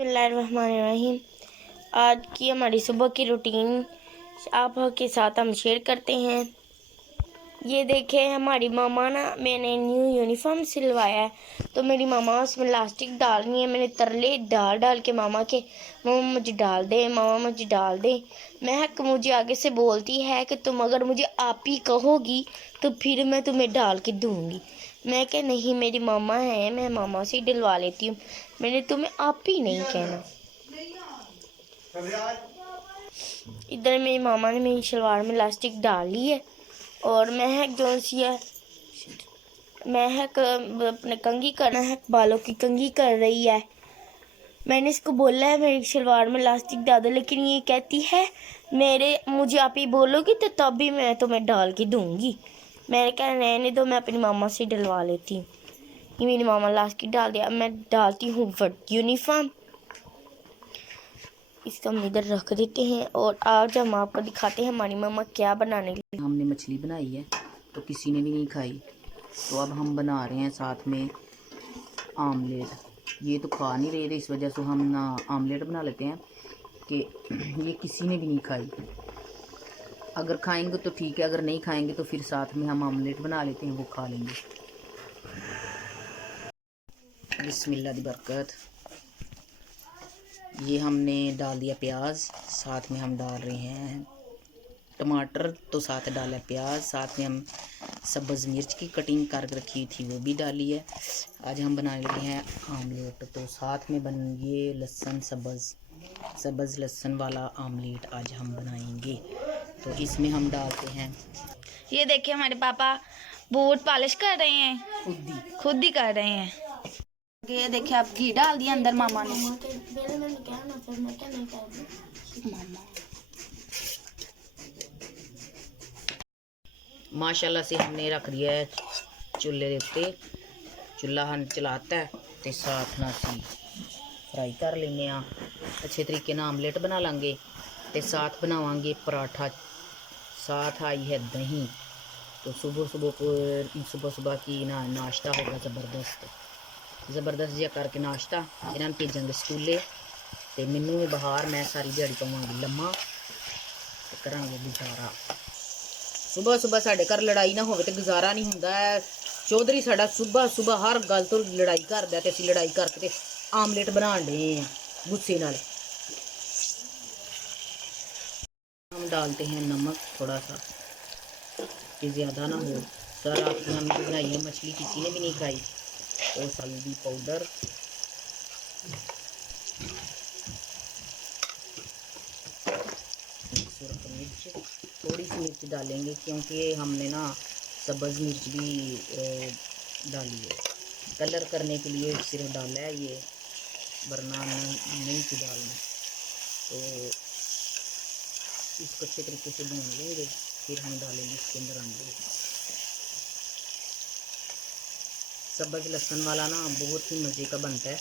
बिस्मिल्लाहिर्रहमानिर्रहीम। आज की हमारी सुबह की रूटीन आप के साथ हम शेयर करते हैं। ये देखें, हमारी मामा ना, मैंने न्यू यूनिफॉर्म सिलवाया है तो मेरी मामा उसमें इलास्टिक डालनी है। मैंने तरले डाल डाल के मामा के, मामा मुझे डाल दे, मामा मुझे डाल दे। महक मुझे आगे से बोलती है कि तुम अगर मुझे आप ही कहोगी तो फिर मैं तुम्हें डाल के दूँगी। मैं क्या, नहीं, मेरी मामा है, मैं मामा से ही डलवा लेती हूँ, मैंने तुम्हें आप ही नहीं कहना। इधर मेरी मामा ने मेरी शलवार में इलास्टिक डाल ली है और महक जो सी है, महक अपने कंघी करना है, बालों की कंघी कर रही है। मैंने इसको बोला है मेरी शलवार में इलास्टिक डाल दो, लेकिन ये कहती है मुझे आप ही बोलोगी तो तब भी मैं तुम्हें डाल के दूंगी। मैंने कहा रहने दो, मैं अपनी मामा से डलवा लेती हूँ। ये मेरी मामा इलास्टिक डाल दिया, मैं डालती हूँ वर्क यूनिफॉर्म। इसको हम इधर रख देते हैं और आज हम आपको दिखाते हैं हमारी मामा क्या बनाने के लिए। हमने मछली बनाई है तो किसी ने भी नहीं खाई, तो अब हम बना रहे हैं साथ में आमलेट। ये तो खा नहीं रहे थे, इस वजह से हम ना आमलेट बना लेते हैं कि ये किसी ने भी नहीं खाई। अगर खाएंगे तो ठीक है, अगर नहीं खाएंगे तो फिर साथ में हम आमलेट बना लेते हैं, वो खा लेंगे। बिस्मिल्लाह दी बरकत। ये हमने डाल दिया प्याज, साथ में हम डाल रहे हैं टमाटर, तो साथ डाला प्याज, साथ में हम सब्ज़ मिर्च की कटिंग कर रखी थी वो भी डाली है। आज हम बनाने लगे हैं आमलेट, तो साथ में बन ये लहसुन सब्ज़ लहसुन वाला आमलेट आज हम बनाएंगे। तो इसमें हम डालते हैं, ये देखिए हमारे पापा बूट पॉलिश कर रहे हैं, खुद ही कर रहे हैं। ये देखिए आप घी डाल दिया अंदर मामा ने। माशाल्लाह से हमने रख दिया है चूल्हे के उत्ते। चूल्हा हम चलाता है तो साथ ना सी फ्राई कर लेंगे, अच्छे तरीके ना आमलेट बना लेंगे, तो साथ बनावांगे पराठा। साथ आई है दही, तो सुबह की ना नाश्ता होगा ज़बरदस्त जिहा करके नाश्ता। इन्होंने भेजेंगे स्कूले तो मैनू भी बाहर, मैं सारी दिहाड़ी पावांगी लम्मा ते करांगे गुजारा। सुबह साढ़े घर लड़ाई ना होवे ते गुजारा नहीं हुंदा है। चौधरी साडा सुबह हर गल तो लड़ाई करदा ते असीं लड़ाई करके ते आमलेट बनाण डे गुस्से नाल। हम डालते हैं नमक थोड़ा सा कि ज़्यादा ना हो। सर आपकी हमने बनाई है मछली, किसी ने भी नहीं खाई। और हल्दी पाउडर, सुरख मिर्च, थोड़ी सी मिर्च डालेंगे क्योंकि हमने ना सब्ज़ मिर्च भी डाली है, कलर करने के लिए सिर्फ डाला है ये, वरना नहीं थी डालना। तो इसको अच्छे तरीके से भून लेंगे, फिर हम डालेंगे इसके अंदर अंडे। सब्ज़ लहसुन वाला ना बहुत ही मज़े का बनता है,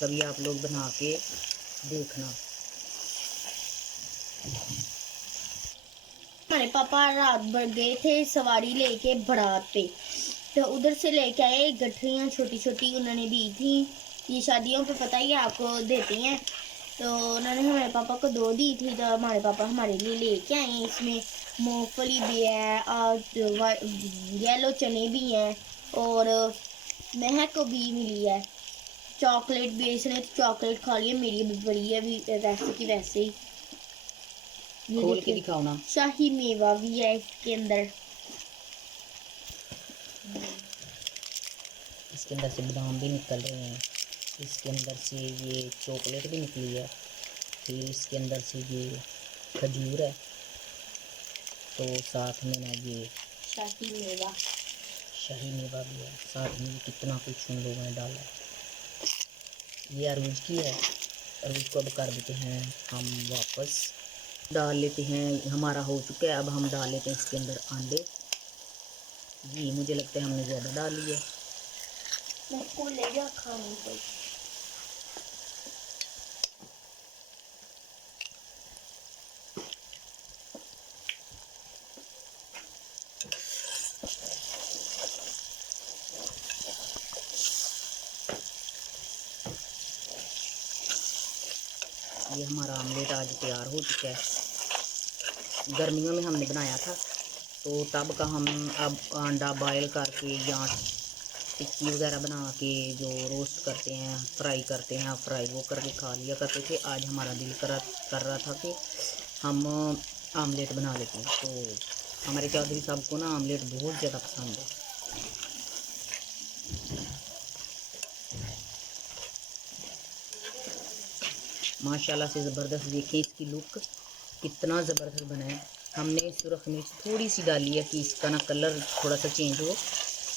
कभी आप लोग बना के देखना। हमारे पापा रात भर गए थे सवारी लेके बारात पे, तो उधर से लेके आए गठरियाँ छोटी छोटी, उन्होंने दी थी। ये शादियों पे पता ही आपको देती हैं, तो उन्होंने हमारे पापा को 2 दी थी, तो हमारे पापा हमारे लिए लेके आए। इसमें मूंगफली भी है और येलो चने भी हैं और महक को भी मिली है चॉकलेट भी। इसने तो चॉकलेट खा लिया, मेरी भी बड़ी है, अभी वैसे की वैसे ही। खोल के दिखाओ ना। शाही मेवा भी है इसके अंदर। इसके अंदर से बादाम भी निकल रहे हैं, इसके अंदर से ये चॉकलेट भी निकली है, फिर इसके अंदर से ये खजूर है, तो साथ में ना ये शाही मेवा भी है, साथ में कितना कुछ उन लोगों ने डाला है। ये अरूज की है, अरूज को अब कर देते हैं हम वापस, डाल लेते हैं। हमारा हो चुका है, अब हम डाल लेते हैं इसके अंदर अंडे। जी मुझे लगता है हमने ज़्यादा डाल लिया। मैं ले जा खाने को। ये हमारा आमलेट आज तैयार हो चुका है। गर्मियों में हमने बनाया था तो तब का हम अब अंडा बॉयल करके या टिक्की वगैरह बना के जो रोस्ट करते हैं, फ्राई करते हैं, फ्राई वो करके खा लिया करते थे। आज हमारा दिल कर रहा था कि हम आमलेट बना लेते हैं। तो हमारे चौधरी साहब को ना आमलेट बहुत ज़्यादा पसंद है। माशाल्लाह से ज़बरदस्त, देखिए इसकी लुक कितना ज़बरदस्त बना है। हमने सुरख मिर्च थोड़ी सी डाली है कि इसका ना कलर थोड़ा सा चेंज हो,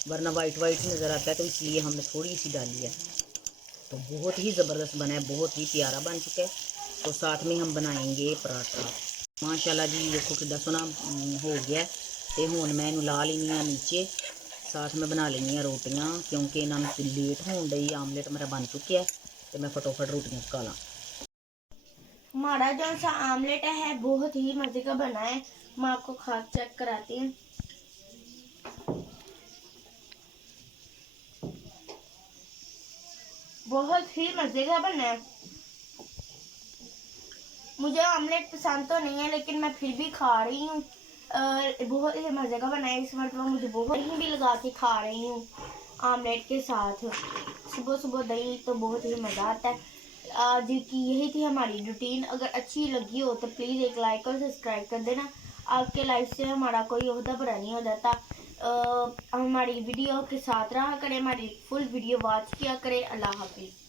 वरना वाइट वाइट नज़र आता है, तो इसलिए हमने थोड़ी सी डाली है। तो बहुत ही ज़बरदस्त बना है, बहुत ही प्यारा बन चुका है। तो साथ में हम बनाएंगे पराठा। माशाल्लाह जी देखो कि सोना हो गया। तो हुण मैं इनू ला लेनी आ नीचे, साथ में बना लेनी आ रोटियां, क्योंकि इन्होंने लेट होने डई। आमलेट मेरा बन चुका है तो मैं फटोफट रोटियां पका ला। हमारा जो सा आमलेट है बहुत ही मजे का बना है। मैं आपको खा चेक कराती हूँ। बहुत ही मजे का बना है। मुझे आमलेट पसंद तो नहीं है, लेकिन मैं फिर भी खा रही हूँ। बहुत ही मजे का बना है। इस मतलब मुझे बहुत ही भी लगा के खा रही हूँ आमलेट के साथ। सुबह सुबह दही तो बहुत ही मज़ा आता है। आज की यही थी हमारी रूटीन। अगर अच्छी लगी हो तो प्लीज़ एक लाइक और सब्सक्राइब कर देना। आपके लाइक से हमारा कोई ओहदा बुरा नहीं हो जाता। हमारी वीडियो के साथ रहा करें, हमारी फुल वीडियो वॉच किया करें। अल्लाह हाफिज़।